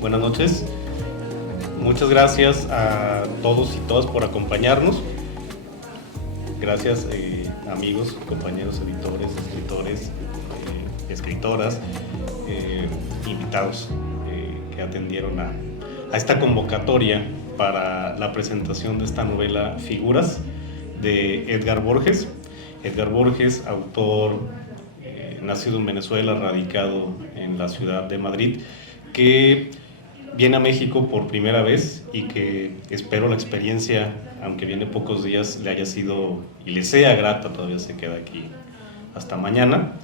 Buenas noches. Muchas gracias a todos y todas por acompañarnos. Gracias, amigos, compañeros, editores, escritores, escritoras, invitados que atendieron a esta convocatoria para la presentación de esta novela Figuras de Edgar Borges. Edgar Borges, autor nacido en Venezuela, radicado en la ciudad de Madrid, que viene a México por primera vez y que espero la experiencia, aunque viene pocos días, le haya sido y le sea grata. Todavía se queda aquí hasta mañana.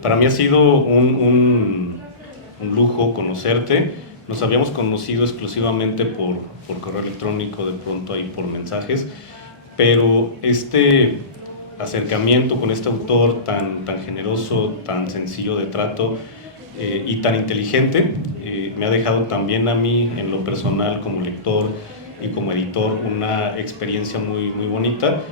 Para mí ha sido un lujo conocerte. Nos habíamos conocido exclusivamente por correo electrónico, de pronto ahí por mensajes, pero este acercamiento con este autor tan generoso, tan sencillo de trato y tan inteligente, me ha dejado también a mí en lo personal como lector y como editor una experiencia muy bonita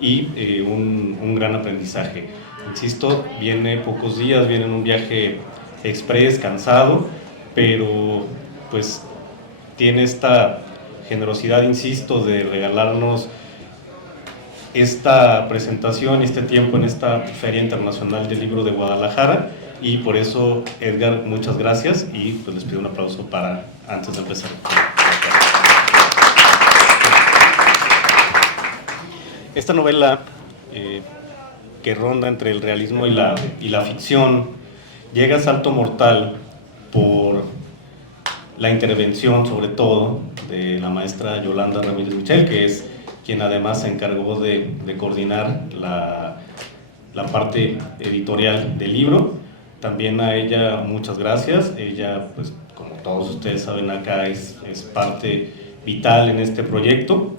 y un gran aprendizaje. Insisto, viene pocos días, viene en un viaje express, cansado, pero pues tiene esta generosidad, insisto, de regalarnos esta presentación y este tiempo en esta Feria Internacional del Libro de Guadalajara, y por eso, Edgar, muchas gracias, y pues les pido un aplauso para antes de empezar. Esta novela que ronda entre el realismo y la ficción llega a salto mortal por la intervención, sobre todo, de la maestra Yolanda Ramírez Michel, que es quien además se encargó de coordinar la parte editorial del libro. También a ella muchas gracias. Ella, pues como todos ustedes saben acá, es parte vital en este proyecto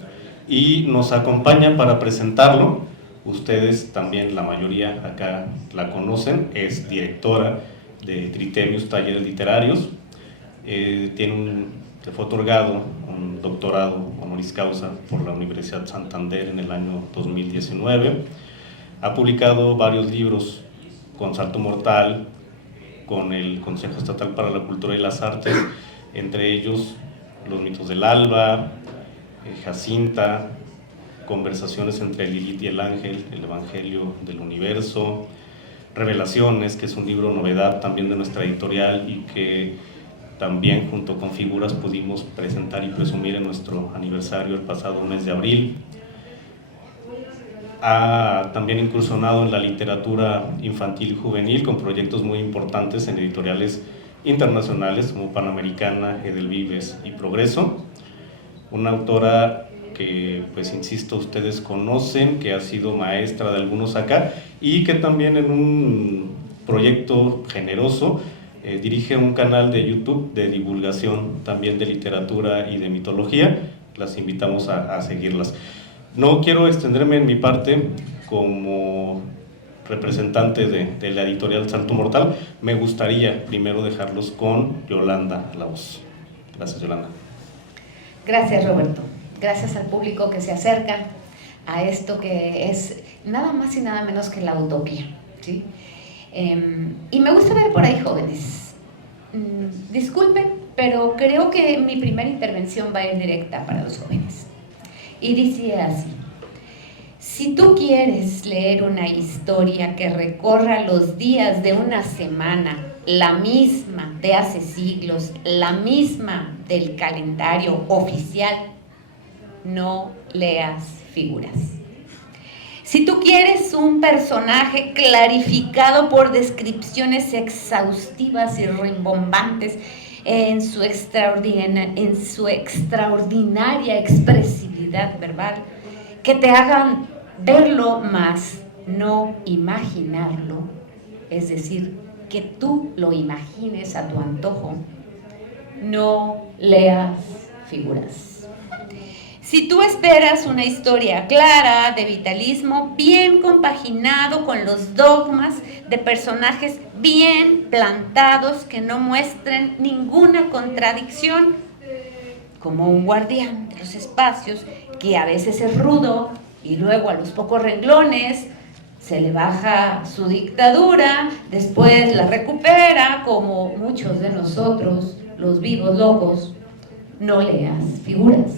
y nos acompaña para presentarlo. Ustedes también, la mayoría acá la conocen, es directora de Tritemius Talleres Literarios. Le fue otorgado un doctorado honoris causa por la Universidad Santander en el año 2019. Ha publicado varios libros con Salto Mortal, con el Consejo Estatal para la Cultura y las Artes, entre ellos Los mitos del alba, Jacinta, Conversaciones entre Lilith y el ángel, el Evangelio del Universo, Revelaciones, que es un libro novedad también de nuestra editorial y que también junto con Figuras pudimos presentar y presumir en nuestro aniversario el pasado mes de abril. Ha también incursionado en la literatura infantil y juvenil con proyectos muy importantes en editoriales internacionales como Panamericana, Edelvives y Progreso. Una autora que, pues insisto, ustedes conocen, que ha sido maestra de algunos acá y que también en un proyecto generoso dirige un canal de YouTube de divulgación también de literatura y de mitología. Las invitamos a seguirlas. No quiero extenderme en mi parte como representante de la editorial Salto Mortal. Me gustaría primero dejarlos con Yolanda a la voz. Gracias, Yolanda. Gracias, Roberto. Gracias al público que se acerca a esto que es nada más y nada menos que la utopía, ¿sí? Y me gusta ver por ahí jóvenes. Disculpen, pero creo que mi primera intervención va a ir directa para los jóvenes. Y dice así: si tú quieres leer una historia que recorra los días de una semana, la misma de hace siglos, la misma del calendario oficial, no leas Figuras. Si tú quieres un personaje clarificado por descripciones exhaustivas y rimbombantes en su extraordinaria expresividad verbal, que te hagan verlo más, no imaginarlo, es decir, que tú lo imagines a tu antojo, no leas Figuras. Si tú esperas una historia clara, de vitalismo, bien compaginado con los dogmas de personajes bien plantados que no muestren ninguna contradicción, como un guardián de los espacios que a veces es rudo y luego a los pocos renglones se le baja su dictadura, después la recupera, como muchos de nosotros los vivos locos, no leas figuras.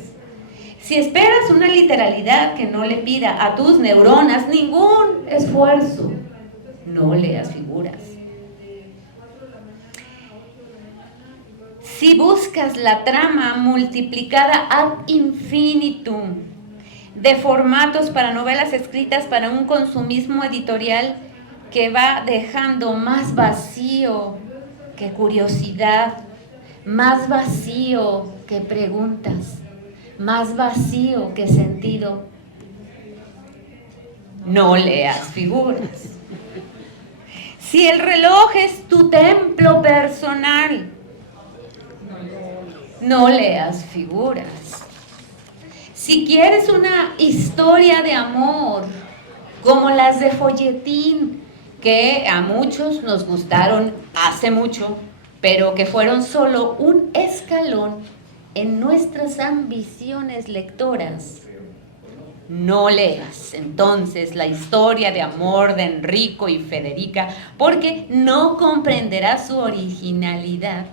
Si esperas una literalidad que no le pida a tus neuronas ningún esfuerzo, no leas figuras. Si buscas la trama multiplicada ad infinitum de formatos para novelas escritas para un consumismo editorial que va dejando más vacío que curiosidad, más vacío que preguntas, más vacío que sentido, no leas figuras. Si el reloj es tu templo personal, no leas figuras. Si quieres una historia de amor, como las de folletín, que a muchos nos gustaron hace mucho, pero que fueron solo un escalón en nuestras ambiciones lectoras, no leas entonces la historia de amor de Enrico y Federica, porque no comprenderás su originalidad,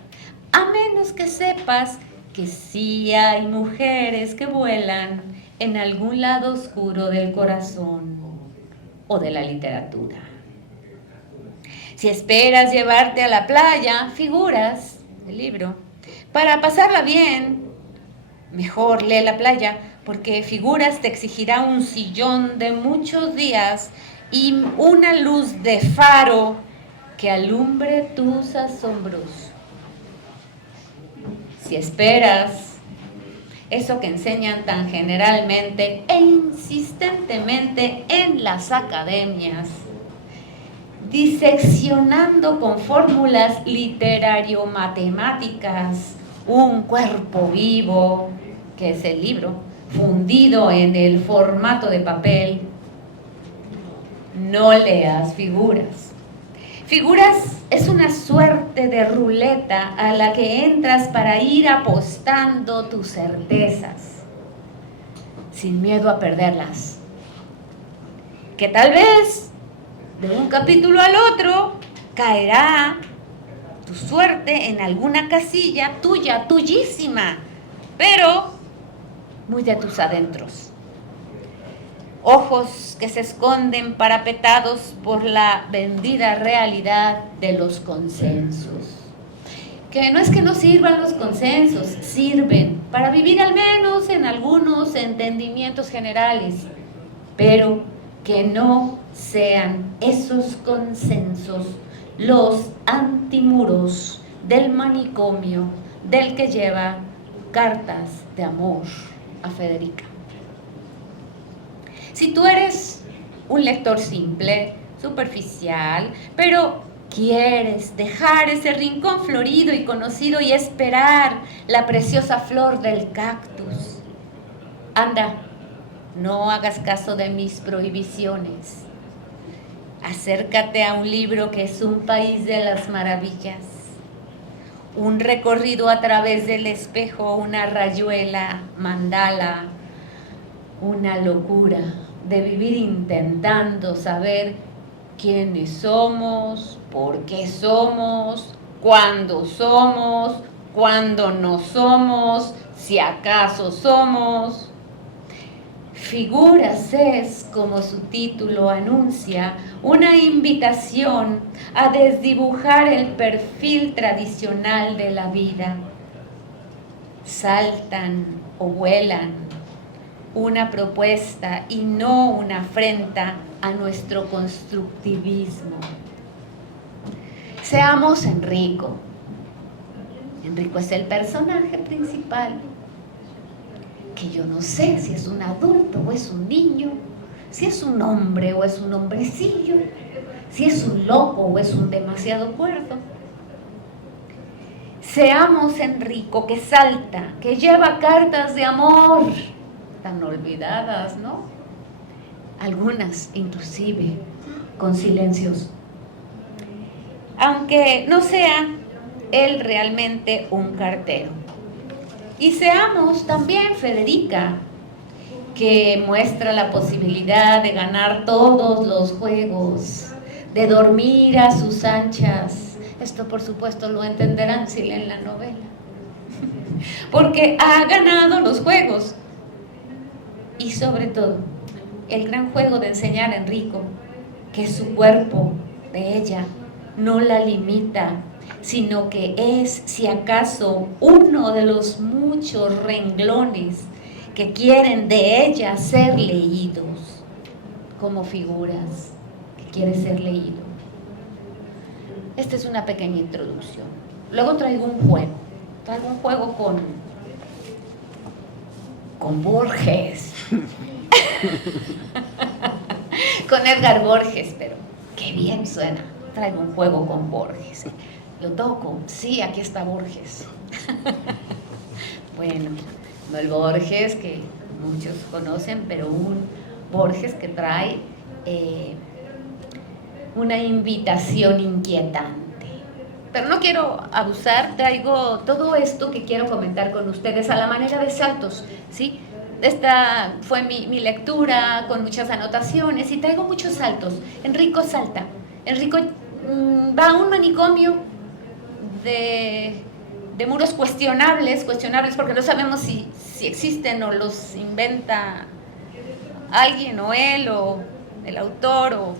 a menos que sepas que sí hay mujeres que vuelan en algún lado oscuro del corazón o de la literatura. Si esperas llevarte a la playa figuras del libro para pasarla bien, mejor lee La playa, porque figuras te exigirá un sillón de muchos días y una luz de faro que alumbre tus asombros. Si esperas eso que enseñan tan generalmente e insistentemente en las academias, diseccionando con fórmulas literario-matemáticas un cuerpo vivo, que es el libro, fundido en el formato de papel, no leas figuras. Figuras es una suerte de ruleta a la que entras para ir apostando tus certezas, sin miedo a perderlas. Que tal vez de un capítulo al otro caerá tu suerte en alguna casilla tuya, tuyísima, pero muy de tus adentros. Ojos que se esconden parapetados por la vendida realidad de los consensos. Que no es que no sirvan los consensos, sirven para vivir al menos en algunos entendimientos generales, pero que no sean esos consensos los antimuros del manicomio del que lleva cartas de amor a Federica. Si tú eres un lector simple, superficial, pero quieres dejar ese rincón florido y conocido y esperar la preciosa flor del cactus, anda, no hagas caso de mis prohibiciones. Acércate a un libro que es un país de las maravillas, un recorrido a través del espejo, una rayuela, mandala, una locura de vivir intentando saber quiénes somos, por qué somos, cuándo no somos, si acaso somos. Figuras es, como su título anuncia, una invitación a desdibujar el perfil tradicional de la vida. Saltan o vuelan, una propuesta y no una afrenta a nuestro constructivismo. Seamos Enrico. Enrico es el personaje principal, que yo no sé si es un adulto o es un niño, si es un hombre o es un hombrecillo, si es un loco o es un demasiado cuerdo. Seamos Enrico, que salta, que lleva cartas de amor, tan olvidadas, ¿no? Algunas inclusive con silencios. Aunque no sea él realmente un cartero. Y seamos también Federica, que muestra la posibilidad de ganar todos los juegos, de dormir a sus anchas. Esto por supuesto lo entenderán si leen la novela. porque ha ganado los juegos. Y sobre todo, el gran juego de enseñar a Enrico que su cuerpo de ella no la limita, sino que es, si acaso, uno de los muchos renglones que quieren de ella ser leídos, como figuras que quiere ser leído. Esta es una pequeña introducción. Luego traigo un juego con Borges, con Edgar Borges, pero qué bien suena. Traigo un juego con Borges. Lo toco, sí, aquí está Borges. Bueno, no el Borges que muchos conocen, pero un Borges que trae una invitación inquietante. Pero no quiero abusar, traigo todo esto que quiero comentar con ustedes a la manera de saltos, ¿sí? Esta fue mi lectura con muchas anotaciones y traigo muchos saltos. Enrico salta. Enrico va a un manicomio de muros cuestionables porque no sabemos si existen o los inventa alguien o él o el autor o...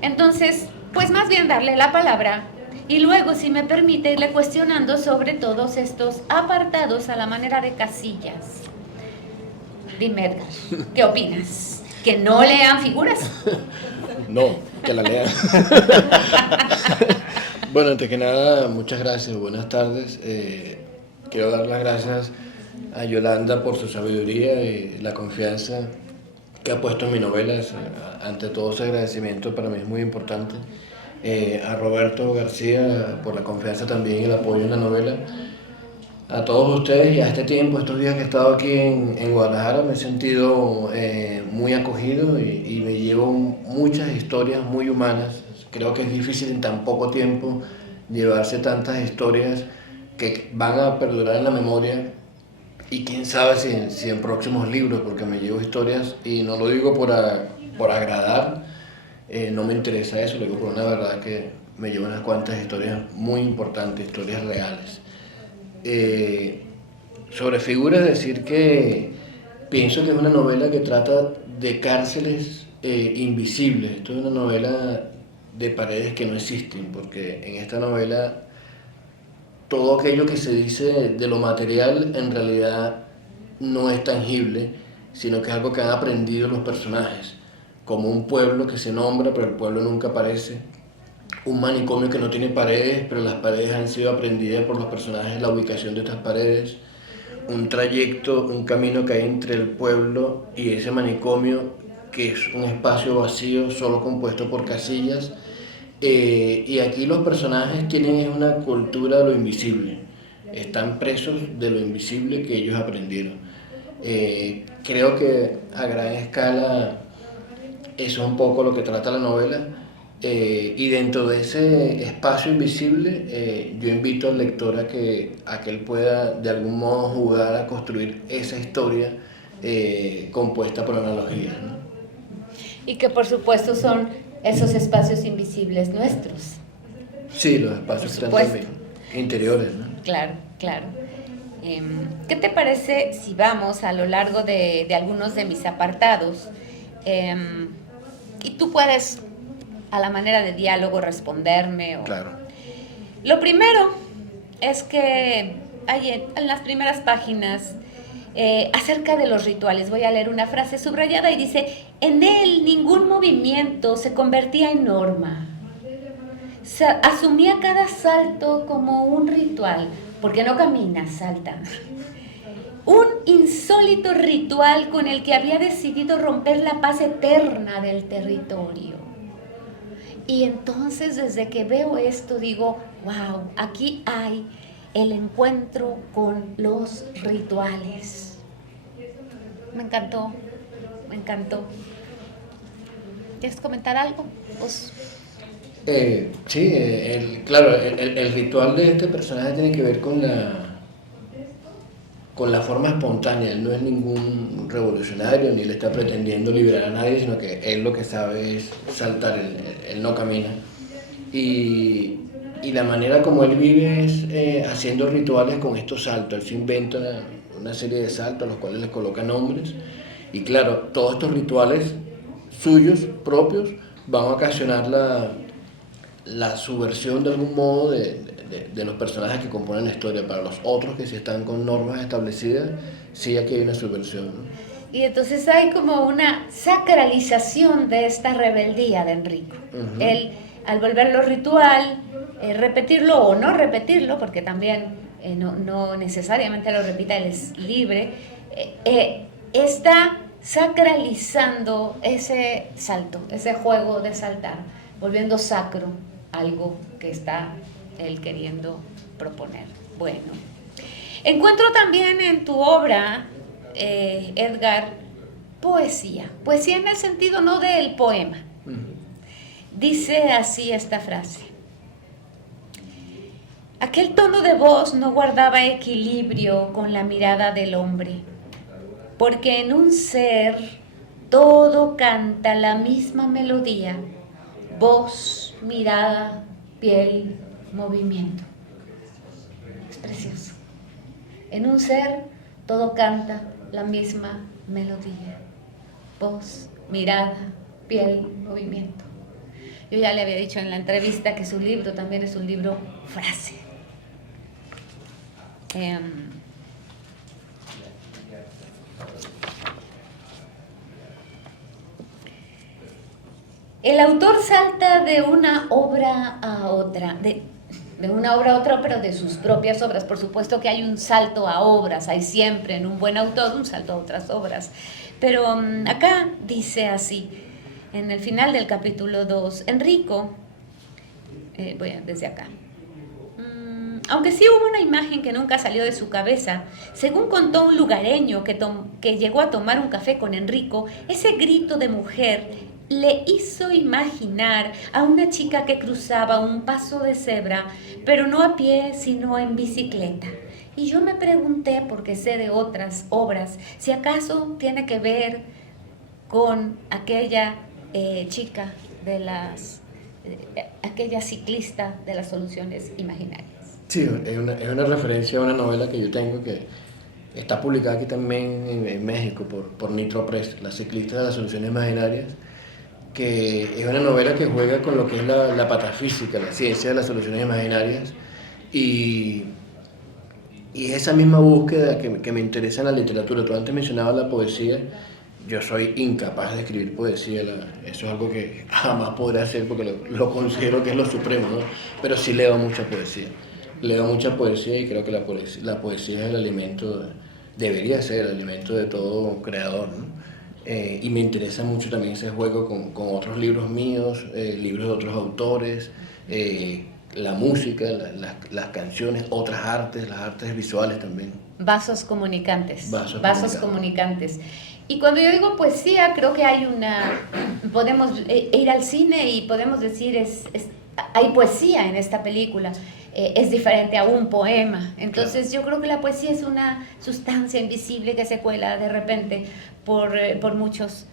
Entonces, pues más bien darle la palabra y luego, si me permite, irle cuestionando sobre todos estos apartados a la manera de casillas. Dime, Edgar, ¿qué opinas? ¿Que no lean figuras? No, que la lean. Bueno, antes que nada, muchas gracias, buenas tardes. Quiero dar las gracias a Yolanda por su sabiduría y la confianza que ha puesto en mi novela. Ante todo ese agradecimiento para mí es muy importante. A Roberto García por la confianza también y el apoyo en la novela. A todos ustedes y a este tiempo, estos días que he estado aquí en Guadalajara, me he sentido muy acogido y me llevo muchas historias muy humanas. Creo que es difícil en tan poco tiempo llevarse tantas historias que van a perdurar en la memoria y quién sabe si en próximos libros, porque me llevo historias y no lo digo por agradar, no me interesa eso, lo digo por una verdad que me llevo unas cuantas historias muy importantes, historias reales. Sobre figuras, decir que pienso que es una novela que trata de cárceles invisibles. Esto es una novela de paredes que no existen, porque en esta novela todo aquello que se dice de lo material en realidad no es tangible, sino que es algo que han aprendido los personajes, como un pueblo que se nombra pero el pueblo nunca aparece, un manicomio que no tiene paredes pero las paredes han sido aprendidas por los personajes, la ubicación de estas paredes, un trayecto, un camino que hay entre el pueblo y ese manicomio que es un espacio vacío solo compuesto por casillas. Y aquí los personajes tienen una cultura de lo invisible, están presos de lo invisible que ellos aprendieron. Creo que a gran escala eso es un poco lo que trata la novela, y dentro de ese espacio invisible yo invito al lector a que él pueda de algún modo jugar a construir esa historia compuesta por analogías, ¿no? Y que por supuesto son esos espacios invisibles nuestros. Sí, los espacios que están también interiores, ¿no? Claro, claro. ¿Qué te parece si vamos a lo largo de algunos de mis apartados? Y tú puedes, a la manera de diálogo, responderme. Claro. Lo primero es que hay en las primeras páginas acerca de los rituales. Voy a leer una frase subrayada y dice: en él ningún movimiento se convertía en norma. Se asumía cada salto como un ritual, porque no camina, salta. Un insólito ritual con el que había decidido romper la paz eterna del territorio. Y entonces, desde que veo esto, digo, wow, aquí hay el encuentro con los rituales. Me encantó, me encantó. ¿Quieres comentar algo? Pues... Sí, claro, el ritual de este personaje tiene que ver con la forma espontánea. Él no es ningún revolucionario, ni le está pretendiendo liberar a nadie, sino que él lo que sabe es saltar, él no camina. Y y la manera como él vive es haciendo rituales con estos saltos. Él se inventa una serie de saltos a los cuales le coloca nombres, y claro, todos estos rituales suyos, propios, van a ocasionar la subversión de algún modo de los personajes que componen la historia. Para los otros que sí están con normas establecidas, sí aquí hay una subversión, ¿no? Y entonces hay como una sacralización de esta rebeldía de Enrico. Ujú. Él, al volverlo ritual, repetirlo o no repetirlo, porque también no necesariamente lo repita, él es libre, está sacralizando ese salto, ese juego de saltar, volviendo sacro algo que está él queriendo proponer. Bueno, encuentro también en tu obra, Edgar, poesía en el sentido no del poema. Dice así esta frase: aquel tono de voz no guardaba equilibrio con la mirada del hombre, porque en un ser todo canta la misma melodía, voz, mirada, piel, movimiento. Es precioso. En un ser todo canta la misma melodía, voz, mirada, piel, movimiento. Yo ya le había dicho en la entrevista que su libro también es un libro frase. El autor salta de una obra a otra, de una obra a otra, pero de sus propias obras. Por supuesto que hay un salto a obras, hay siempre en un buen autor un salto a otras obras. Pero acá dice así, en el final del capítulo 2, Enrico, bueno, desde acá. Aunque sí hubo una imagen que nunca salió de su cabeza, según contó un lugareño que llegó a tomar un café con Enrico, ese grito de mujer le hizo imaginar a una chica que cruzaba un paso de cebra, pero no a pie, sino en bicicleta. Y yo me pregunté, porque sé de otras obras, si acaso tiene que ver con aquella chica de aquella ciclista de las soluciones imaginarias. Sí, es una referencia a una novela que yo tengo que está publicada aquí también en México por Nitro Press, La ciclista de las soluciones imaginarias, que es una novela que juega con lo que es la patafísica, la ciencia de las soluciones imaginarias, y es esa misma búsqueda que me interesa en la literatura. Tú antes mencionabas la poesía. Yo soy incapaz de escribir poesía, eso es algo que jamás podré hacer porque lo considero que es lo supremo, ¿no? Pero sí leo mucha poesía. Leo mucha poesía y creo que la poesía es el alimento, debería ser el alimento de todo creador, ¿no? Y me interesa mucho también ese juego con otros libros míos, libros de otros autores, la música, las canciones, otras artes, las artes visuales también. Vasos comunicantes. Vasos comunicantes. Y cuando yo digo poesía, creo que hay podemos ir al cine y podemos decir, hay poesía en esta película, es diferente a un poema. Entonces yo creo que la poesía es una sustancia invisible que se cuela de repente por muchos,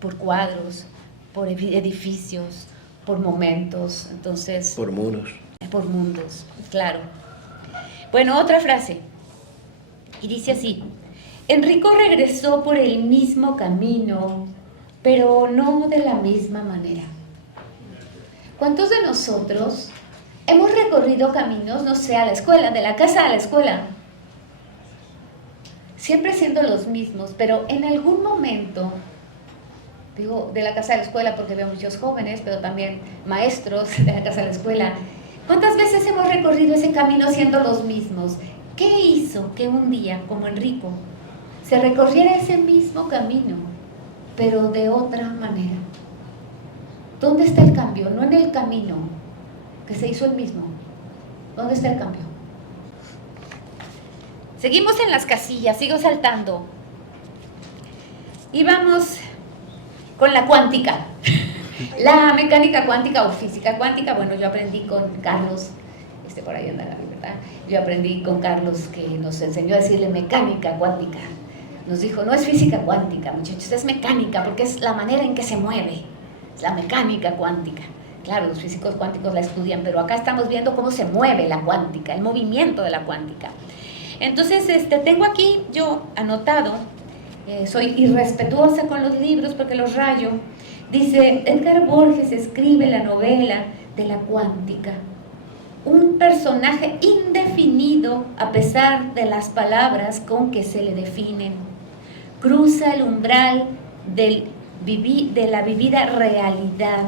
por cuadros, por edificios, por momentos, entonces... Por muros. Por mundos, claro. Bueno, otra frase, y dice así: Enrico regresó por el mismo camino, pero no de la misma manera. ¿Cuántos de nosotros hemos recorrido caminos, no sé, a la escuela, de la casa a la escuela? Siempre siendo los mismos, pero en algún momento, digo de la casa a la escuela porque veo muchos jóvenes, pero también maestros de la casa a la escuela. ¿Cuántas veces hemos recorrido ese camino siendo los mismos? ¿Qué hizo que un día, como Enrico, se recorriera ese mismo camino, pero de otra manera? ¿Dónde está el cambio? No en el camino, que se hizo el mismo. ¿Dónde está el cambio? Seguimos en las casillas, sigo saltando. Y vamos con la cuántica. La mecánica cuántica o física cuántica. Bueno, yo aprendí con Carlos, por ahí anda Gaby, ¿verdad? Yo aprendí con Carlos, que nos enseñó a decirle mecánica cuántica. Nos dijo, no es física cuántica, muchachos, es mecánica, porque es la manera en que se mueve. Es la mecánica cuántica. Claro, los físicos cuánticos la estudian, pero acá estamos viendo cómo se mueve la cuántica, el movimiento de la cuántica. Entonces, tengo aquí yo anotado, soy irrespetuosa con los libros porque los rayo. Dice, Edgar Borges escribe la novela de la cuántica. Un personaje indefinido a pesar de las palabras con que se le definen. Cruza el umbral de la vivida realidad,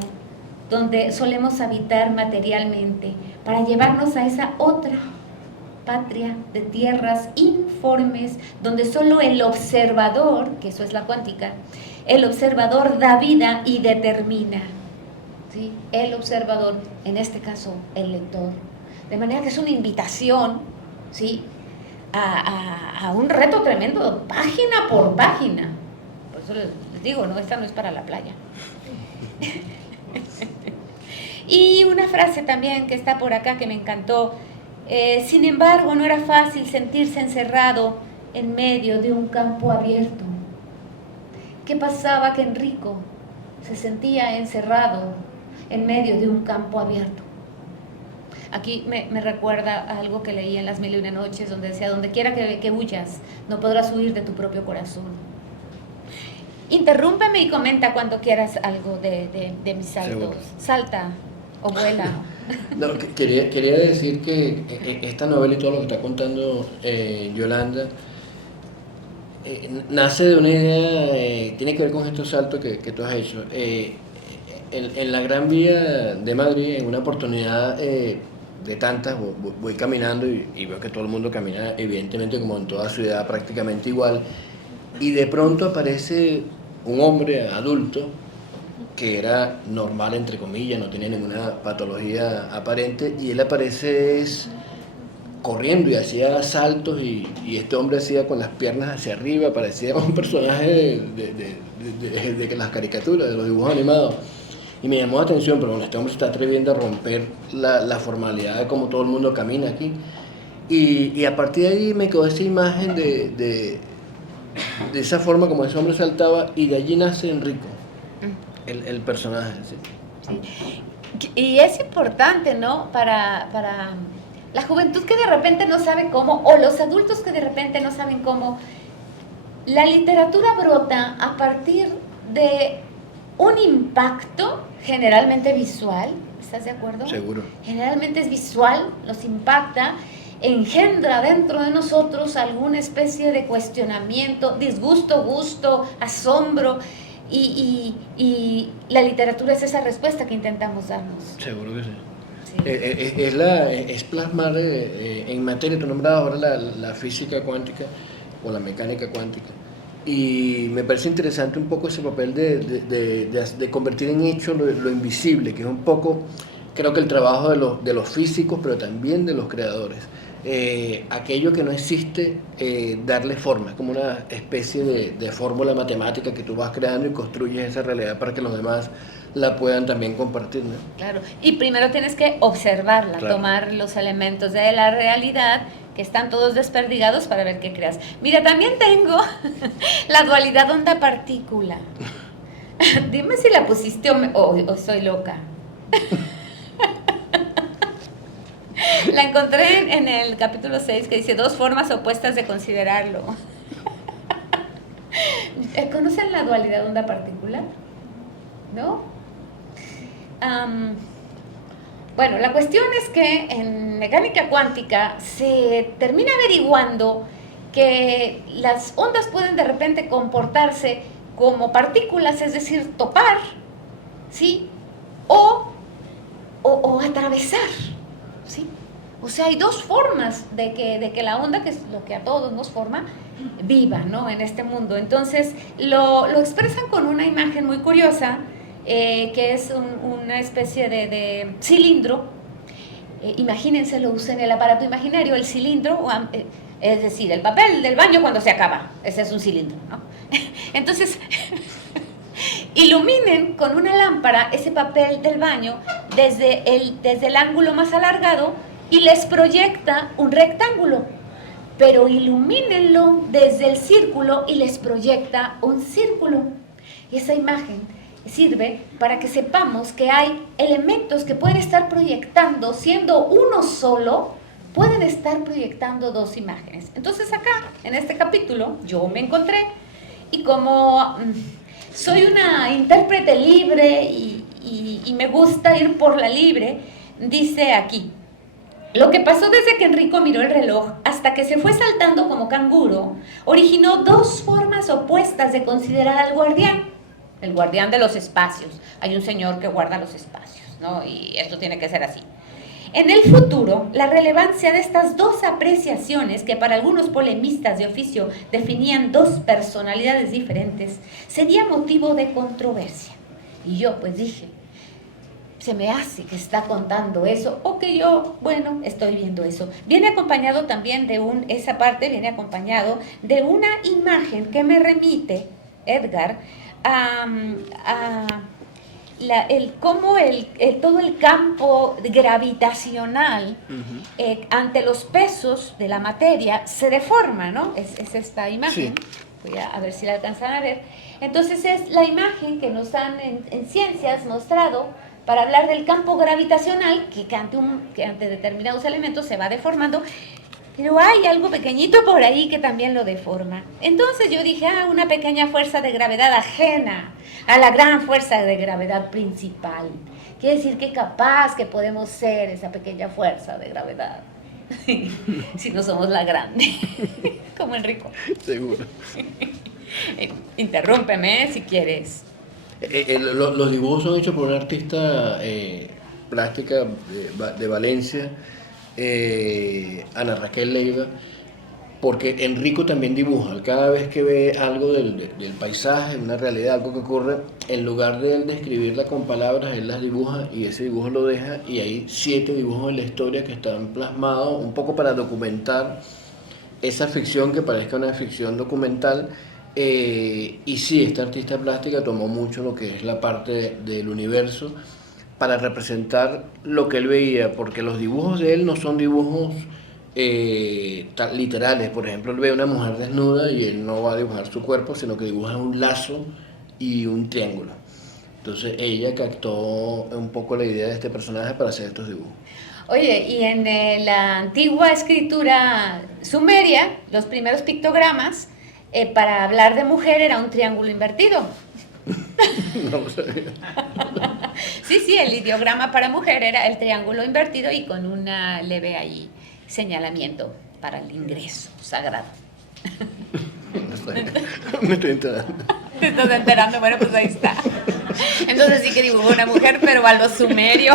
donde solemos habitar materialmente, para llevarnos a esa otra patria de tierras informes, donde solo el observador, que eso es la cuántica, el observador da vida y determina, ¿sí? El observador, en este caso el lector. De manera que es una invitación, ¿sí?, a un reto tremendo, página por página. Por eso les digo, no, esta no es para la playa. Y una frase también que está por acá que me encantó. Sin embargo, no era fácil sentirse encerrado en medio de un campo abierto. ¿Qué pasaba? Que Enrico se sentía encerrado en medio de un campo abierto. Aquí me recuerda a algo que leí en Las Mil y Una Noches, donde decía, donde quiera que huyas, no podrás huir de tu propio corazón. Interrúmpeme y comenta cuando quieras algo de mis saltos. Seguro. Salta o vuela. No, quería decir que esta novela y todo lo que está contando Yolanda nace de una idea, tiene que ver con estos saltos que tú has hecho. En la Gran Vía de Madrid, en una oportunidad de tantas, voy caminando y veo que todo el mundo camina, evidentemente como en toda ciudad, prácticamente igual, y de pronto aparece un hombre adulto que era normal, entre comillas, no tenía ninguna patología aparente, y él aparece corriendo y hacía saltos, y este hombre hacía con las piernas hacia arriba, parecía un personaje de las caricaturas, de los dibujos animados. Y me llamó la atención, pero bueno, este hombre se está atreviendo a romper la formalidad de cómo todo el mundo camina aquí. Y a partir de ahí me quedó esa imagen de esa forma como ese hombre saltaba, y de allí nace Enrico, el personaje. ¿Sí? Sí. Y es importante, ¿no? Para la juventud que de repente no sabe cómo, o los adultos que de repente no saben cómo, la literatura brota a partir de un impacto generalmente visual. ¿Estás de acuerdo? Seguro. Generalmente es visual, nos impacta, engendra dentro de nosotros alguna especie de cuestionamiento, disgusto, gusto, asombro, y la literatura es esa respuesta que intentamos darnos. Seguro que sí. Sí. Es plasmar en materia, tú nombrabas ahora la física cuántica o la mecánica cuántica, y me parece interesante un poco ese papel de convertir en hecho lo invisible, que es un poco, creo que el trabajo de los físicos, pero también de los creadores. Aquello que no existe, darle forma, como una especie de fórmula matemática que tú vas creando y construyes esa realidad para que los demás la puedan también compartir, ¿no? Claro, y primero tienes que observarla, claro, tomar los elementos de la realidad que están todos desperdigados para ver qué creas. Mira, también tengo la dualidad onda-partícula. Dime si la pusiste o soy loca. La encontré en el capítulo 6, que dice 2 formas opuestas de considerarlo. ¿Conocen la dualidad onda-partícula? ¿No? Bueno, la cuestión es que en mecánica cuántica se termina averiguando que las ondas pueden de repente comportarse como partículas, es decir, topar, ¿sí? O atravesar, ¿sí? O sea, hay 2 formas de que la onda, que es lo que a todos nos forma, viva, ¿no?, en este mundo. Entonces, lo expresan con una imagen muy curiosa, que es una especie de cilindro. Imagínense, lo usen en el aparato imaginario, el cilindro, es decir, el papel del baño cuando se acaba, ese es un cilindro, ¿no? Entonces, iluminen con una lámpara ese papel del baño desde el ángulo más alargado y les proyecta un rectángulo, pero ilumínenlo desde el círculo y les proyecta un círculo. Y esa imagen sirve para que sepamos que hay elementos que pueden estar proyectando, siendo uno solo, pueden estar proyectando dos imágenes. Entonces acá, en este capítulo, yo me encontré, y como soy una intérprete libre y me gusta ir por la libre, dice aquí: lo que pasó desde que Enrico miró el reloj hasta que se fue saltando como canguro, originó dos formas opuestas de considerar al guardián. El guardián de los espacios. Hay un señor que guarda los espacios, ¿no? Y esto tiene que ser así. En el futuro, la relevancia de estas dos apreciaciones, que para algunos polemistas de oficio definían dos personalidades diferentes, sería motivo de controversia. Y yo pues dije, se me hace que está contando eso, o que yo, bueno, estoy viendo eso. Viene acompañado también de esa parte viene acompañado de una imagen que me remite, Edgar, cómo todo el campo gravitacional ante los pesos de la materia se deforma, ¿no? Es esta imagen. Sí. Voy a ver si la alcanzan a ver. Entonces es la imagen que nos han en ciencias mostrado para hablar del campo gravitacional que ante determinados elementos se va deformando. Pero hay algo pequeñito por ahí que también lo deforma. Entonces yo dije, una pequeña fuerza de gravedad ajena a la gran fuerza de gravedad principal. Quiere decir que capaz que podemos ser esa pequeña fuerza de gravedad. Si no somos la grande. Como Enrico. Seguro. Interrúmpeme si quieres. Los dibujos son hechos por una artista plástica de Valencia, Ana Raquel Leiva, porque Enrico también dibuja. Cada vez que ve algo del paisaje, una realidad, algo que ocurre, en lugar de él describirla con palabras, él las dibuja y ese dibujo lo deja, y hay 7 dibujos en la historia que están plasmados un poco para documentar esa ficción que parezca una ficción documental. Y sí, esta artista plástica tomó mucho lo que es la parte del universo para representar lo que él veía, porque los dibujos de él no son dibujos literales. Por ejemplo, él ve a una mujer desnuda y él no va a dibujar su cuerpo, sino que dibuja un lazo y un triángulo. Entonces ella captó un poco la idea de este personaje para hacer estos dibujos. Oye, y en la antigua escritura sumeria, los primeros pictogramas, para hablar de mujer era un triángulo invertido. No lo sabía. Sí, el ideograma para mujer era el triángulo invertido y con una leve ahí señalamiento para el ingreso sagrado. Me estoy enterando. ¿Te estás enterando? Bueno, pues ahí está. Entonces sí que dibujó una mujer, pero a lo sumerio.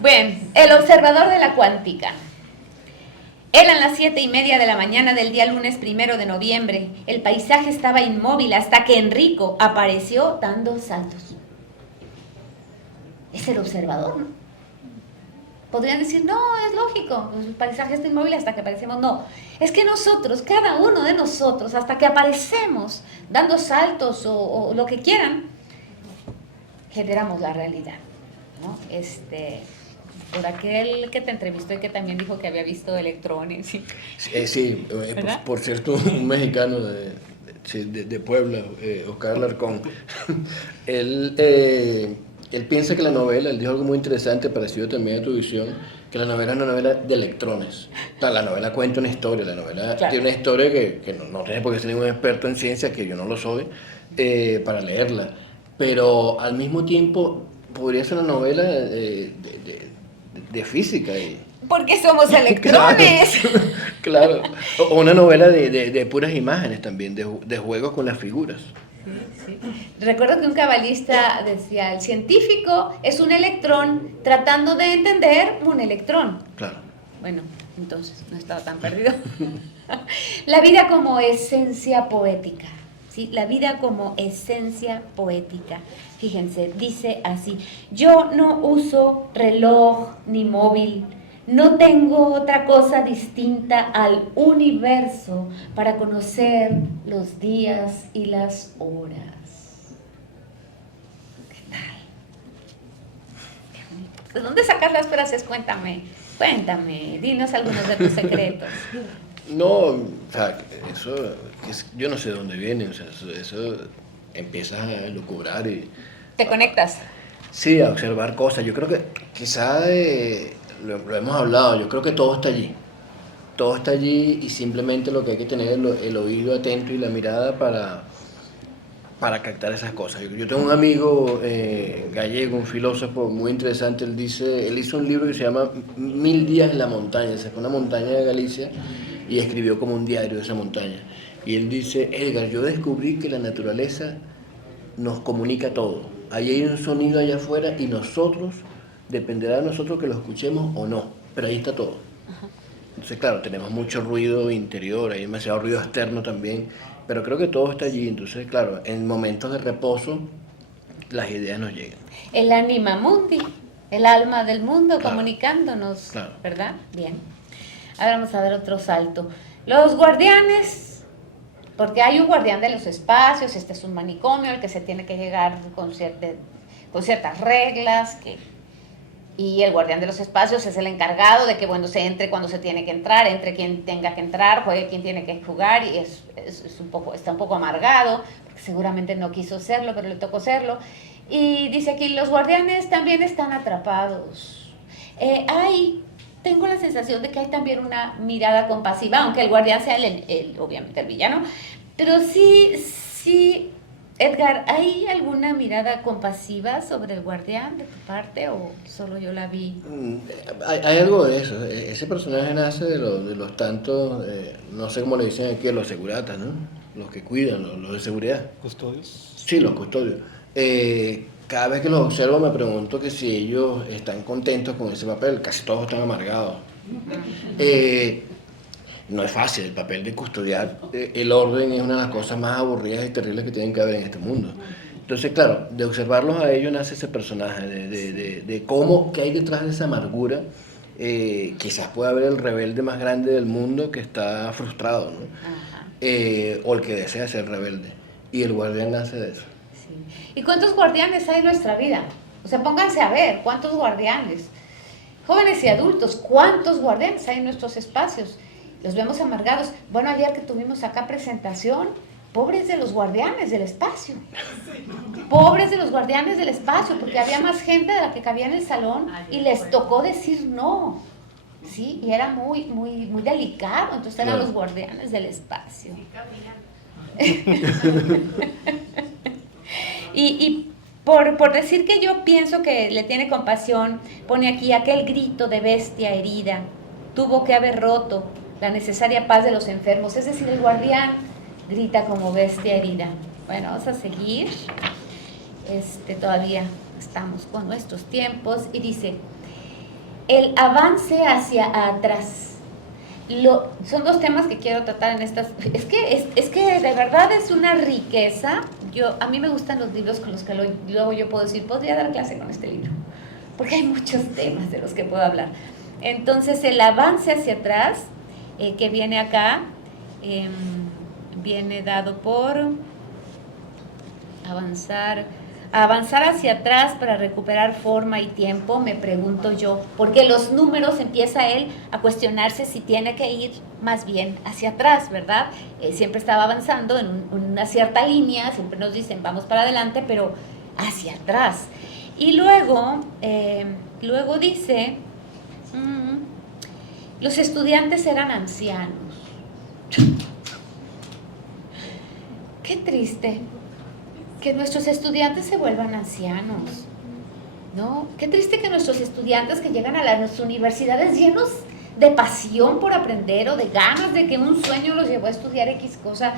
Bueno, el observador de la cuántica. Eran las 7:30 de la mañana del día lunes 1 de noviembre. El paisaje estaba inmóvil hasta que Enrico apareció dando saltos. Es el observador, ¿no? Podrían decir, no, es lógico, el paisaje está inmóvil hasta que aparecemos. No, es que nosotros, cada uno de nosotros, hasta que aparecemos dando saltos o lo que quieran, generamos la realidad, ¿no? Por aquel que te entrevistó y que también dijo que había visto electrones. Sí, por cierto, un mexicano de Puebla, Oscar Alarcón, él piensa que la novela, él dijo algo muy interesante, parecido también a tu visión, que la novela es una novela de electrones. O sea, la novela cuenta una historia, la novela tiene una historia que no tiene por qué ser ningún experto en ciencia, que yo no lo soy, para leerla. Pero al mismo tiempo podría ser una novela de física. Porque somos electrones. Claro. O una novela de puras imágenes también, de juegos con las figuras. Sí. Recuerdo que un cabalista decía, el científico es un electrón tratando de entender un electrón. Claro. Bueno, entonces no estaba tan perdido. La vida como esencia poética. ¿Sí? La vida como esencia poética. Fíjense, dice así: yo no uso reloj ni móvil, no tengo otra cosa distinta al universo para conocer los días y las horas. ¿Qué tal? ¿De dónde sacas las frases? Cuéntame, dinos algunos de tus secretos. No, o sea, eso, yo no sé de dónde viene, o sea, eso empiezas a lucubrar y ¿Te conectas? sí, a observar cosas. Yo creo que quizá lo hemos hablado, yo creo que todo está allí. Todo está allí y simplemente lo que hay que tener es el oído atento y la mirada para captar esas cosas. Yo tengo un amigo gallego, un filósofo muy interesante, él hizo un libro que se llama Mil días en la montaña, se fue a una montaña de Galicia y escribió como un diario de esa montaña. Y él dice, Edgar, yo descubrí que la naturaleza nos comunica todo. Ahí hay un sonido allá afuera y nosotros, dependerá de nosotros que lo escuchemos o no, pero ahí está todo. Entonces, claro, tenemos mucho ruido interior, hay demasiado ruido externo también, pero creo que todo está allí. Entonces, claro, en momentos de reposo, las ideas nos llegan. El anima mundi, el alma del mundo, Claro. comunicándonos, Claro. ¿verdad? Bien. Ahora vamos a ver otro salto. Los guardianes, porque hay un guardián de los espacios, este es un manicomio al que se tiene que llegar con ciertas reglas, y el guardián de los espacios es el encargado de que, bueno, se entre cuando se tiene que entrar, entre quien tenga que entrar, juegue quien tiene que jugar, y está un poco amargado, porque seguramente no quiso serlo, pero le tocó serlo. Y dice aquí, los guardianes también están atrapados. Tengo la sensación de que hay también una mirada compasiva, aunque el guardián sea obviamente el villano, pero sí, Edgar, ¿hay alguna mirada compasiva sobre el guardián de tu parte o solo yo la vi? Hay algo de eso. Ese personaje nace de los tantos, no sé cómo le dicen aquí, los seguratas, ¿no? Los que cuidan, los de seguridad. ¿Custodios? Sí, los custodios. Cada vez que los observo me pregunto que si ellos están contentos con ese papel. Casi todos están amargados. No es fácil, el papel de custodiar el orden es una de las cosas más aburridas y terribles que tienen que haber en este mundo. Entonces, claro, de observarlos a ellos nace ese personaje, de cómo, qué hay detrás de esa amargura. Quizás pueda haber el rebelde más grande del mundo que está frustrado, ¿no? O el que desea ser rebelde. Y el guardián nace de eso. Sí. ¿Y cuántos guardianes hay en nuestra vida? O sea, pónganse a ver, ¿cuántos guardianes? Jóvenes y adultos, ¿cuántos guardianes hay en nuestros espacios? Los vemos amargados. Bueno, ayer que tuvimos acá presentación, pobres de los guardianes del espacio. Pobres de los guardianes del espacio, porque había más gente de la que cabía en el salón y les tocó decir no. Sí, y era muy, muy, muy delicado. Entonces eran los guardianes del espacio. Y por decir que yo pienso que le tiene compasión, pone aquí aquel grito de bestia herida, tuvo que haber roto la necesaria paz de los enfermos, es decir, el guardián grita como bestia herida. Bueno, vamos a seguir, todavía estamos con nuestros tiempos, y dice, el avance hacia atrás. Son dos temas que quiero tratar en estas. Es que de verdad es una riqueza. A mí me gustan los libros con los que luego yo puedo decir, podría dar clase con este libro, porque hay muchos temas de los que puedo hablar. Entonces, el avance hacia atrás, que viene acá, viene dado por avanzar hacia atrás para recuperar forma y tiempo, me pregunto yo, porque los números empieza él a cuestionarse si tiene que ir más bien hacia atrás, ¿verdad? Siempre estaba avanzando en una cierta línea, siempre nos dicen vamos para adelante, pero hacia atrás. Y luego dice, los estudiantes eran ancianos. Qué triste que nuestros estudiantes se vuelvan ancianos, ¿no? Qué triste que nuestros estudiantes que llegan a las universidades llenos de pasión por aprender o de ganas de que un sueño los llevó a estudiar X cosa,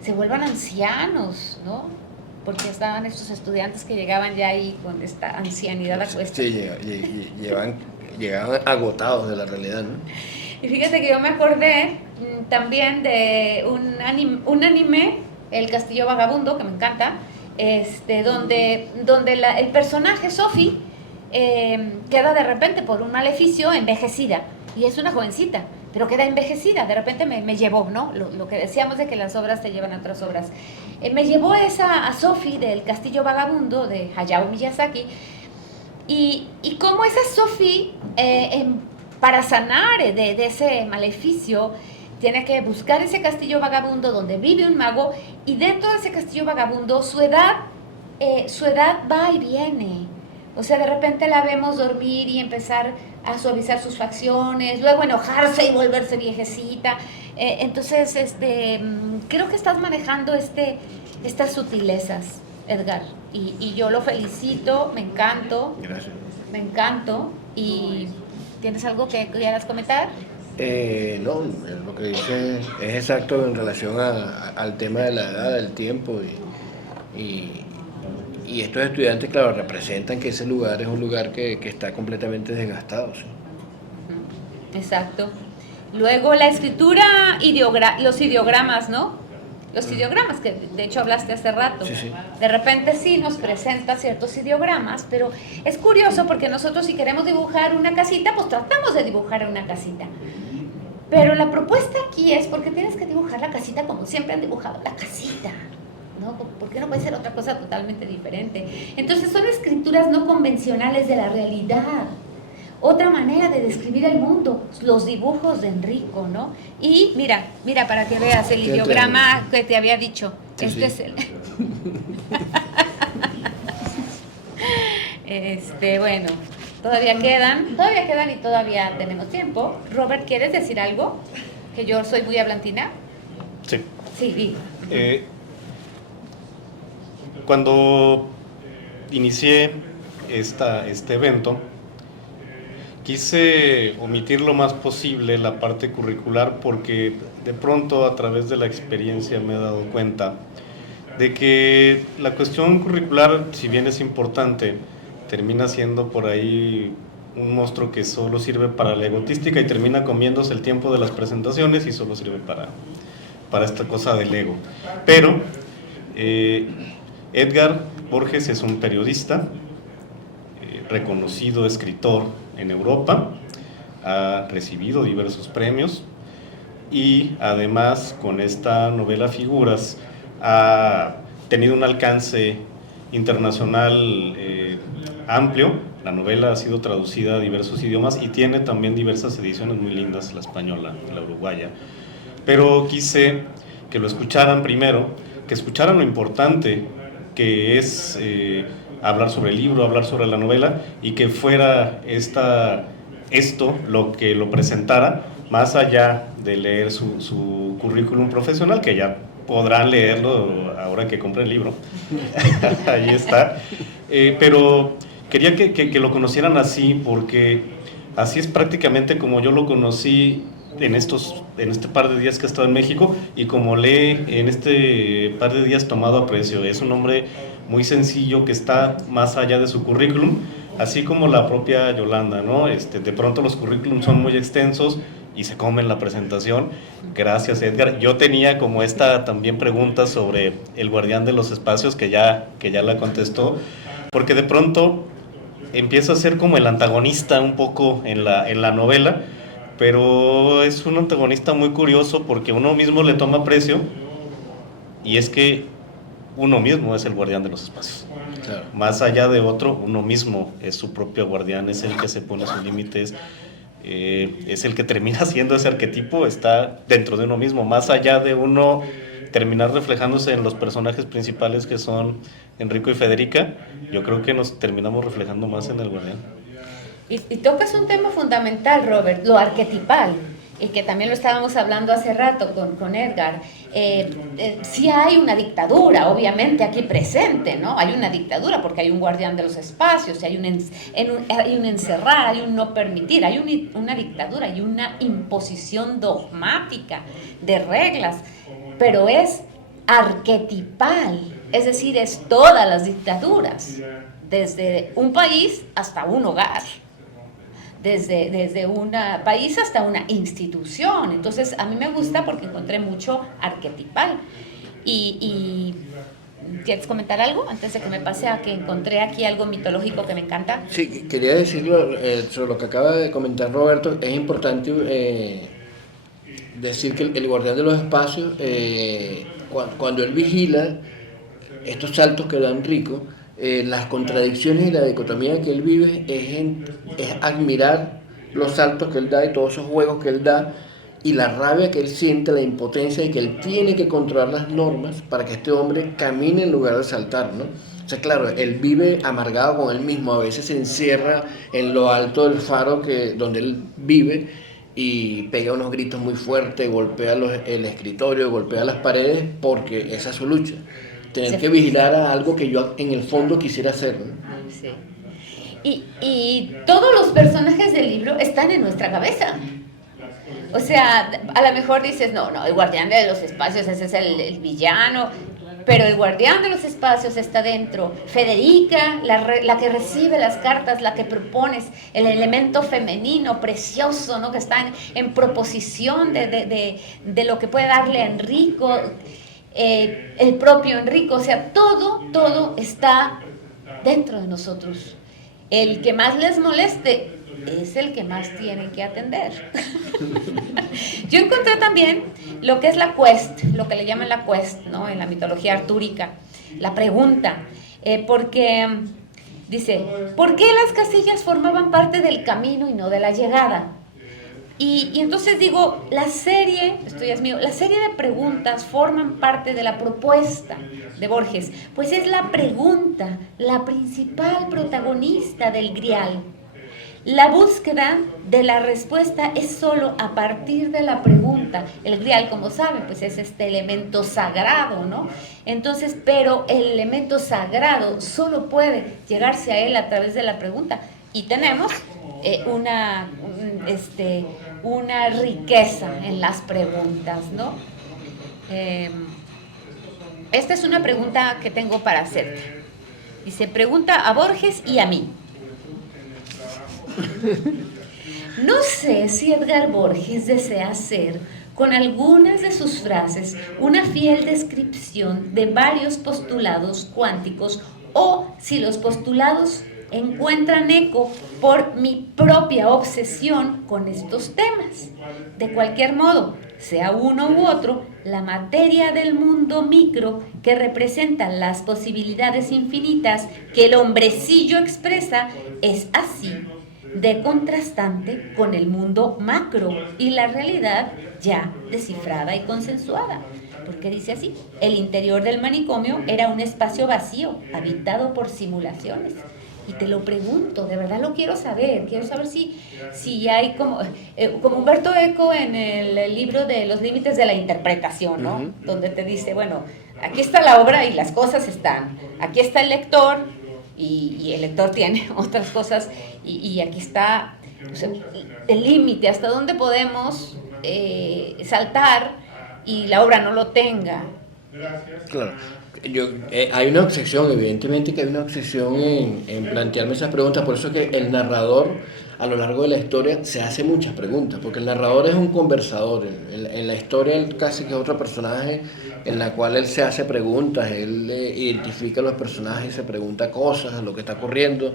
se vuelvan ancianos, ¿no? Porque estaban estos estudiantes que llegaban ya ahí con esta ancianidad a cuesta. Sí, llegaban agotados de la realidad, ¿no? Y fíjate que yo me acordé también de un anime, El Castillo Vagabundo, que me encanta, donde el personaje Sophie queda de repente por un maleficio envejecida, y es una jovencita, pero queda envejecida, de repente me llevó, ¿no? Lo que decíamos de que las obras te llevan a otras obras. Me llevó a Sophie del Castillo Vagabundo de Hayao Miyazaki, y cómo esa Sophie, para sanar de ese maleficio, tiene que buscar ese castillo vagabundo donde vive un mago, y dentro de ese castillo vagabundo su edad va y viene. O sea, de repente la vemos dormir y empezar a suavizar sus facciones, luego enojarse y volverse viejecita. Entonces, creo que estás manejando estas sutilezas, Edgar, y yo lo felicito, me encanto. Gracias. Me encanto. ¿Y tienes algo que quieras comentar? No, lo que dice es exacto en relación al tema de la edad, del tiempo y estos estudiantes, claro, representan que ese lugar es un lugar que está completamente desgastado. ¿Sí? Exacto. Luego la escritura, los ideogramas, ¿no? Los ideogramas, que de hecho hablaste hace rato. Sí, sí. De repente sí nos presenta ciertos ideogramas, pero es curioso porque nosotros si queremos dibujar una casita, pues tratamos de dibujar una casita. Pero la propuesta aquí es porque tienes que dibujar la casita como siempre han dibujado la casita, ¿no? ¿Por qué no puede ser otra cosa totalmente diferente? Entonces son escrituras no convencionales de la realidad. Otra manera de describir el mundo, los dibujos de Enrico, ¿no? Y mira para que veas el ideograma que te había dicho. Sí, Este sí. es el... bueno, todavía quedan y todavía tenemos tiempo. Robert, ¿quieres decir algo? Que yo soy muy hablantina. Sí. Sí, di. Cuando inicié este evento, quise omitir lo más posible la parte curricular porque de pronto a través de la experiencia me he dado cuenta de que la cuestión curricular, si bien es importante, termina siendo por ahí un monstruo que solo sirve para la egotística y termina comiéndose el tiempo de las presentaciones y solo sirve para esta cosa del ego. Pero Edgar Borges es un periodista, reconocido escritor en Europa, ha recibido diversos premios y además con esta novela Figuras ha tenido un alcance internacional amplio. La novela ha sido traducida a diversos idiomas y tiene también diversas ediciones muy lindas, la española, la uruguaya. Pero quise que lo escucharan primero, que escucharan lo importante que es hablar sobre el libro, hablar sobre la novela y que fuera esto lo que lo presentara, más allá de leer su currículum profesional, que ya podrán leerlo ahora que compren el libro. Ahí está. Pero quería que lo conocieran así, porque así es prácticamente como yo lo conocí en este par de días que he estado en México y como lee en este par de días tomado aprecio. Es un hombre muy sencillo que está más allá de su currículum, así como la propia Yolanda, ¿no? De pronto los currículums son muy extensos y se comen la presentación. Gracias, Edgar. Yo tenía como esta también pregunta sobre el guardián de los espacios que ya la contestó, porque de pronto empieza a ser como el antagonista un poco en la novela, pero es un antagonista muy curioso porque uno mismo le toma aprecio y es que uno mismo es el guardián de los espacios. Claro. Más allá de otro, uno mismo es su propio guardián, es el que se pone sus límites, es el que termina siendo ese arquetipo, está dentro de uno mismo, más allá de uno terminar reflejándose en los personajes principales que son Enrico y Federica. Yo creo que nos terminamos reflejando más en el guardián. Y tocas un tema fundamental, Robert, lo arquetipal, y que también lo estábamos hablando hace rato con Edgar. Sí hay una dictadura, obviamente, aquí presente, ¿no? Hay una dictadura porque hay un guardián de los espacios, hay un encerrar, hay un no permitir, hay una dictadura y una imposición dogmática de reglas, pero es arquetipal, es decir, es todas las dictaduras, desde un país hasta un hogar. Desde un país hasta una institución. Entonces, a mí me gusta porque encontré mucho arquetipal. Y ¿quieres comentar algo? Antes de que me pase a que encontré aquí algo mitológico que me encanta. Sí, quería decirlo sobre lo que acaba de comentar Roberto. Es importante decir que el guardián de los espacios, cuando él vigila estos saltos que da Enrico, las contradicciones y la dicotomía que él vive es admirar los saltos que él da y todos esos juegos que él da y la rabia que él siente, la impotencia de que él tiene que controlar las normas para que este hombre camine en lugar de saltar, ¿no? O sea, claro, él vive amargado con él mismo, a veces se encierra en lo alto del faro donde él vive y pega unos gritos muy fuertes, golpea el escritorio, golpea las paredes porque esa es su lucha. Tener que vigilar a algo que yo en el fondo quisiera hacer, ¿no? Sí. Y todos los personajes del libro están en nuestra cabeza. O sea, a lo mejor dices, no, el guardián de los espacios, ese es el villano, pero el guardián de los espacios está dentro. Federica, la que recibe las cartas, la que propones, el elemento femenino precioso, ¿no? Que está en proposición de lo que puede darle a Enrico, el propio Enrico, o sea, todo está dentro de nosotros. El que más les moleste es el que más tienen que atender. Yo encontré también lo que es la quest, lo que le llaman la quest, ¿no? En la mitología artúrica, la pregunta, porque dice, ¿por qué las casillas formaban parte del camino y no de la llegada? Y entonces digo, la serie de preguntas forman parte de la propuesta de Borges, pues es la pregunta, la principal protagonista del Grial. La búsqueda de la respuesta es solo a partir de la pregunta. El Grial, como saben, pues es este elemento sagrado, ¿no? Entonces, pero el elemento sagrado solo puede llegarse a él a través de la pregunta. Y tenemos una riqueza en las preguntas, ¿no? Esta es una pregunta que tengo para hacerte. Dice, pregunta a Borges y a mí. No sé si Edgar Borges desea hacer con algunas de sus frases una fiel descripción de varios postulados cuánticos o si los postulados encuentran eco por mi propia obsesión con estos temas. De cualquier modo, sea uno u otro, la materia del mundo micro que representa las posibilidades infinitas que el hombrecillo expresa es así de contrastante con el mundo macro y la realidad ya descifrada y consensuada. Porque dice así, el interior del manicomio era un espacio vacío, habitado por simulaciones. Y te lo pregunto, de verdad lo quiero saber si hay como Humberto Eco en el libro de Los límites de la interpretación, ¿no? Uh-huh. Donde te dice, bueno, aquí está la obra y las cosas están, aquí está el lector y el lector tiene otras cosas y aquí está, o sea, el límite, hasta dónde podemos saltar y la obra no lo tenga. Claro. Hay una obsesión, evidentemente que hay una obsesión en plantearme esas preguntas, por eso que el narrador a lo largo de la historia se hace muchas preguntas, porque el narrador es un conversador, en la historia él casi que es otro personaje en la cual él se hace preguntas, él identifica a los personajes, se pregunta cosas, lo que está ocurriendo.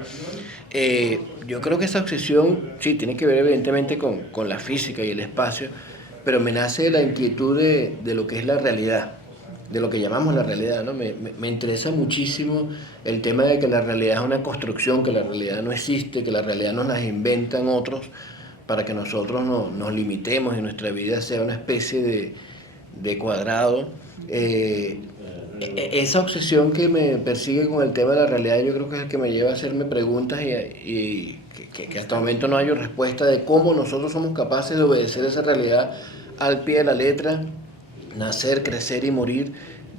Yo creo que esa obsesión sí tiene que ver evidentemente con la física y el espacio, pero me nace la inquietud de lo que es la realidad, de lo que llamamos la realidad, ¿no? Me interesa muchísimo el tema de que la realidad es una construcción, que la realidad no existe, que la realidad nos las inventan otros para que nosotros nos limitemos y nuestra vida sea una especie de cuadrado. Esa obsesión que me persigue con el tema de la realidad yo creo que es el que me lleva a hacerme preguntas y que hasta el momento no hay respuesta de cómo nosotros somos capaces de obedecer esa realidad al pie de la letra, nacer, crecer y morir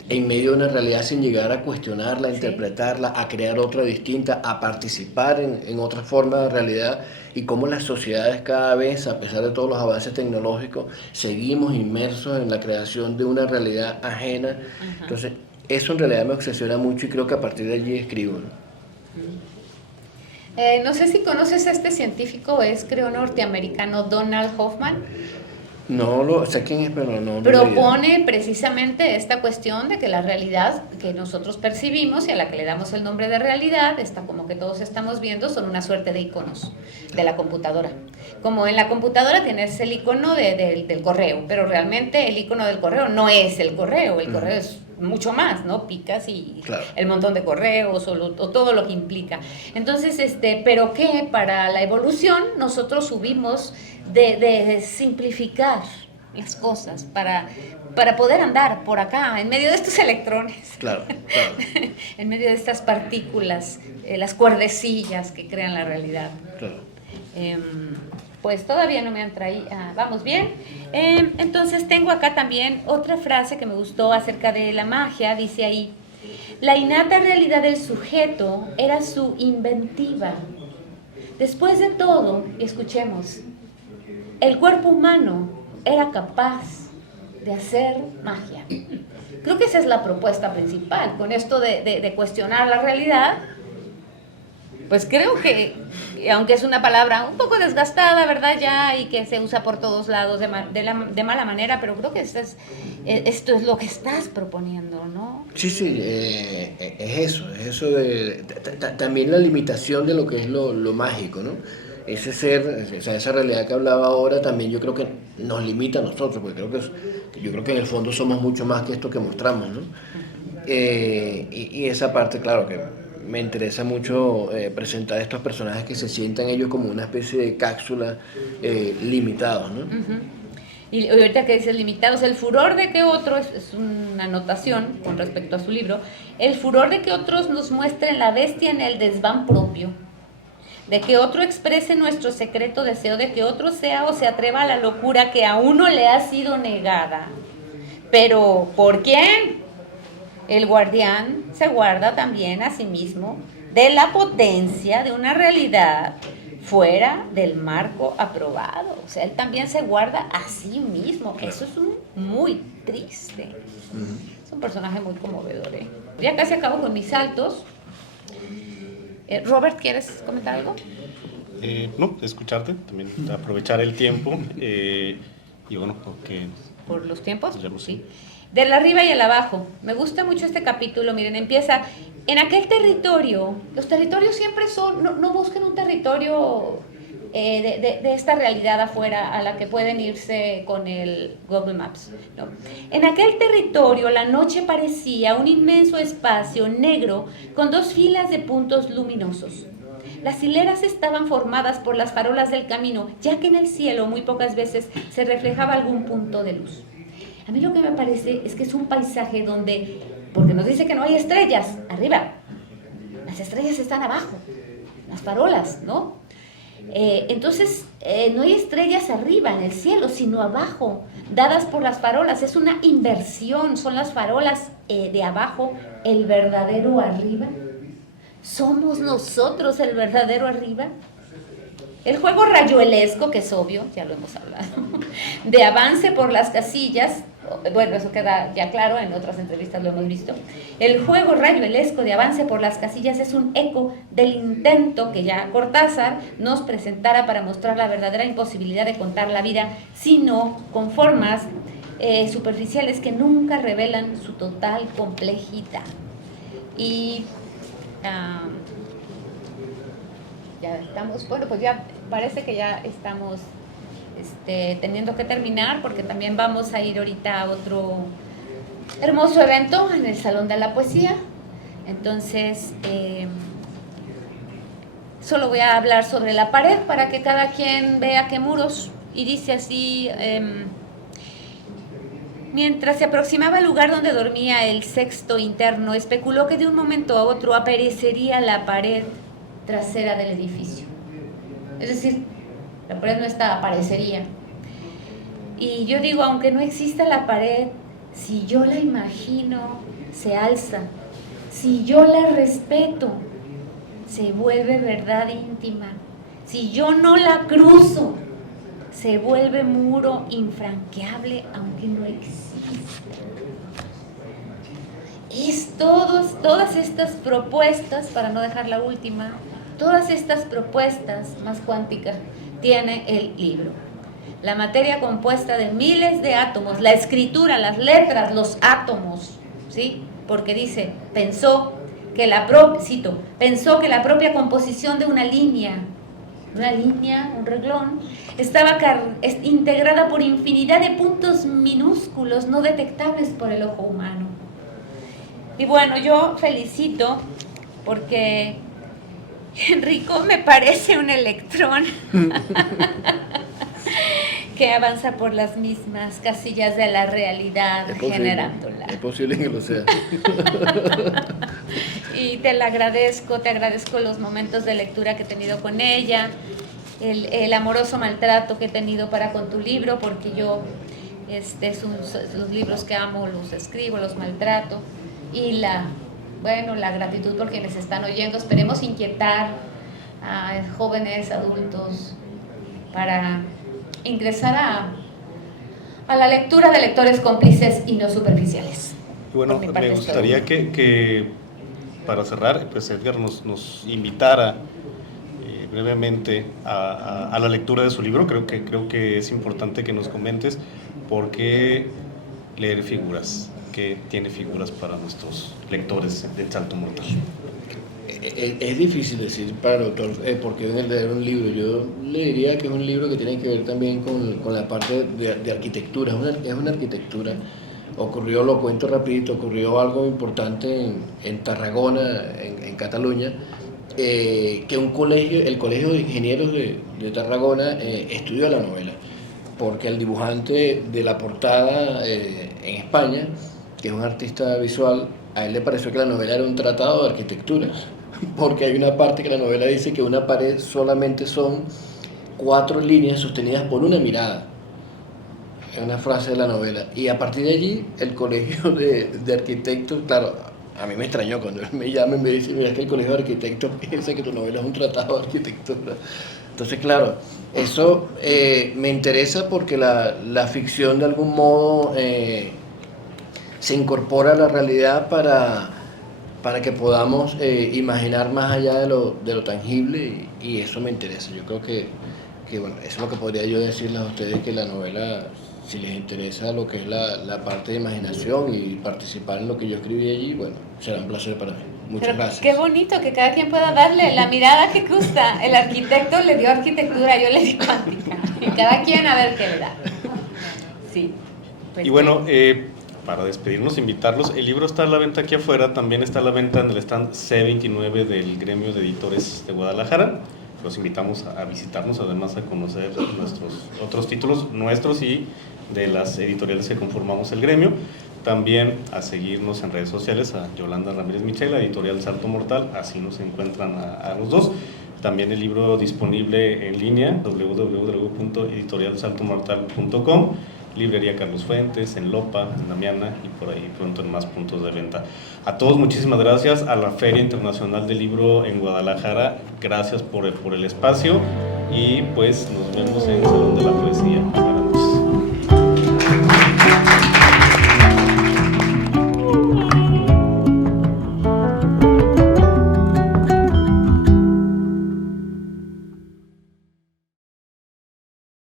en medio de una realidad sin llegar a cuestionarla, a interpretarla, a crear otra distinta, a participar en otra forma de realidad, y cómo las sociedades cada vez, a pesar de todos los avances tecnológicos, seguimos inmersos en la creación de una realidad ajena. Uh-huh. Entonces, eso en realidad me obsesiona mucho y creo que a partir de allí escribo, ¿no? No sé si conoces a este científico, es creo norteamericano, Donald Hoffman. No sé quién es, pero no. Propone precisamente esta cuestión de que la realidad que nosotros percibimos y a la que le damos el nombre de realidad, esta como que todos estamos viendo, son una suerte de iconos de la computadora. Como en la computadora tienes el icono del correo, pero realmente el icono del correo no es el correo es mucho más, ¿no? Picas y claro, el montón de correos o todo lo que implica. Entonces, pero que para la evolución nosotros subimos de simplificar las cosas, para poder andar por acá, en medio de estos electrones. Claro. En medio de estas partículas, las cuerdecillas que crean la realidad. Claro. Pues todavía no me han traído. Vamos bien. Entonces tengo acá también otra frase que me gustó acerca de la magia. Dice ahí: la innata realidad del sujeto era su inventiva. Después de todo, escuchemos, el cuerpo humano era capaz de hacer magia. Creo que esa es la propuesta principal. Con esto de cuestionar la realidad, pues creo que, aunque es una palabra un poco desgastada, ¿verdad? Ya, y que se usa por todos lados de mala manera, pero creo que esto es lo que estás proponiendo, ¿no? Sí, es eso también la limitación de lo que es lo mágico, ¿no? Ese ser, o sea, esa realidad que hablaba ahora también yo creo que nos limita a nosotros, porque yo creo que en el fondo somos mucho más que esto que mostramos, ¿no? Y esa parte, claro, que me interesa mucho presentar a estos personajes que se sientan ellos como una especie de cápsula limitados, ¿no? Uh-huh. Y ahorita que dices limitados, el furor de que otros, es una anotación con respecto a su libro, el furor de que otros nos muestren la bestia en el desván propio, de que otro exprese nuestro secreto deseo, de que otro sea o se atreva a la locura que a uno le ha sido negada. Pero, ¿por quién? El guardián se guarda también a sí mismo de la potencia de una realidad fuera del marco aprobado. O sea, él también se guarda a sí mismo. Claro. Eso es muy triste. Uh-huh. Es un personaje muy conmovedor, ¿eh? Ya casi acabo con mis saltos. Robert, ¿quieres comentar algo? No, escucharte, también aprovechar el tiempo y bueno, porque... ¿Por los tiempos? Sí. Del arriba y el abajo. Me gusta mucho este capítulo. Miren, empieza en aquel territorio. Los territorios siempre son, no busquen un territorio de esta realidad afuera a la que pueden irse con el Google Maps, ¿no? En aquel territorio la noche parecía un inmenso espacio negro con dos filas de puntos luminosos. Las hileras estaban formadas por las farolas del camino, ya que en el cielo muy pocas veces se reflejaba algún punto de luz. A mí lo que me parece es que es un paisaje donde, porque nos dice que no hay estrellas arriba, las estrellas están abajo, las farolas, ¿no? Entonces, no hay estrellas arriba en el cielo, sino abajo, dadas por las farolas. Es una inversión, son las farolas de abajo, el verdadero arriba. ¿Somos nosotros el verdadero arriba? El juego rayuelesco, que es obvio, ya lo hemos hablado, de avance por las casillas, bueno, eso queda ya claro, en otras entrevistas lo hemos visto. El juego rayuelesco de avance por las casillas es un eco del intento que ya Cortázar nos presentara para mostrar la verdadera imposibilidad de contar la vida, sino con formas superficiales que nunca revelan su total complejidad. Y ya estamos, bueno, pues ya parece que ya estamos teniendo que terminar, porque también vamos a ir ahorita a otro hermoso evento en el Salón de la Poesía. Entonces, solo voy a hablar sobre la pared para que cada quien vea qué muros, y dice así: mientras se aproximaba al lugar donde dormía el sexto interno, especuló que de un momento a otro aparecería la pared trasera del edificio. Es decir, la pared no está, aparecería. Y yo digo, aunque no exista la pared, si yo la imagino, se alza. Si yo la respeto, se vuelve verdad íntima. Si yo no la cruzo, se vuelve muro infranqueable, aunque no exista. Es todas estas propuestas, para no dejar la última, todas estas propuestas más cuánticas tiene el libro. La materia compuesta de miles de átomos, la escritura, las letras, los átomos, ¿sí? Porque dice, pensó que la propia composición de una línea, un reglón, estaba integrada por infinidad de puntos minúsculos no detectables por el ojo humano. Y bueno, yo felicito porque Enrico me parece un electrón que avanza por las mismas casillas de la realidad, generándola. Es posible que lo sea. Y te agradezco los momentos de lectura que he tenido con ella, el amoroso maltrato que he tenido para con tu libro, porque yo los libros que amo los escribo, los maltrato, y la gratitud por quienes están oyendo. Esperemos inquietar a jóvenes, adultos, para ingresar a la lectura de lectores cómplices y no superficiales. Bueno, me gustaría que para cerrar, pues Edgar nos invitara brevemente a la lectura de su libro. Creo que es importante que nos comentes por qué leer figuras, que tiene figuras para nuestros lectores del Salto Mortal. Es difícil decir para el autor por qué leer un libro. Yo le diría que es un libro que tiene que ver también con la parte de arquitectura. Es una arquitectura. Lo cuento rapidito, ocurrió algo importante en Tarragona, en Cataluña, que el Colegio de Ingenieros de Tarragona estudió la novela, porque el dibujante de la portada en España, que es un artista visual, a él le pareció que la novela era un tratado de arquitectura, porque hay una parte que la novela dice que una pared solamente son 4 líneas sostenidas por una mirada. Es una frase de la novela. Y a partir de allí, el colegio de arquitectos, claro, a mí me extrañó cuando me llaman y me dicen, mira, es que el colegio de arquitectos piensa que tu novela es un tratado de arquitectura. Entonces, claro, eso me interesa porque la ficción de algún modo se incorpora a la realidad para que podamos imaginar más allá de lo tangible, y eso me interesa. Yo creo que bueno, eso es lo que podría yo decirles a ustedes, que la novela, si les interesa lo que es la parte de imaginación y participar en lo que yo escribí allí, bueno, será un placer para mí. Muchas gracias. Qué bonito que cada quien pueda darle la mirada que gusta. El arquitecto le dio arquitectura, yo le di cuántica. Y cada quien a ver qué le da. Sí. Pues y bueno, para despedirnos, invitarlos, el libro está a la venta aquí afuera, también está a la venta en el stand C29 del Gremio de Editores de Guadalajara. Los invitamos a visitarnos, además a conocer nuestros otros títulos nuestros y de las editoriales que conformamos el gremio. También a seguirnos en redes sociales, a Yolanda Ramírez Michel, la editorial Salto Mortal, así nos encuentran a los dos. También el libro disponible en línea, www.editorialsaltomortal.com, librería Carlos Fuentes, en Lopa, en Damiana y por ahí pronto en más puntos de venta. A todos muchísimas gracias, a la Feria Internacional del Libro en Guadalajara, gracias por el espacio, y pues nos vemos en el Salón de la Poesía.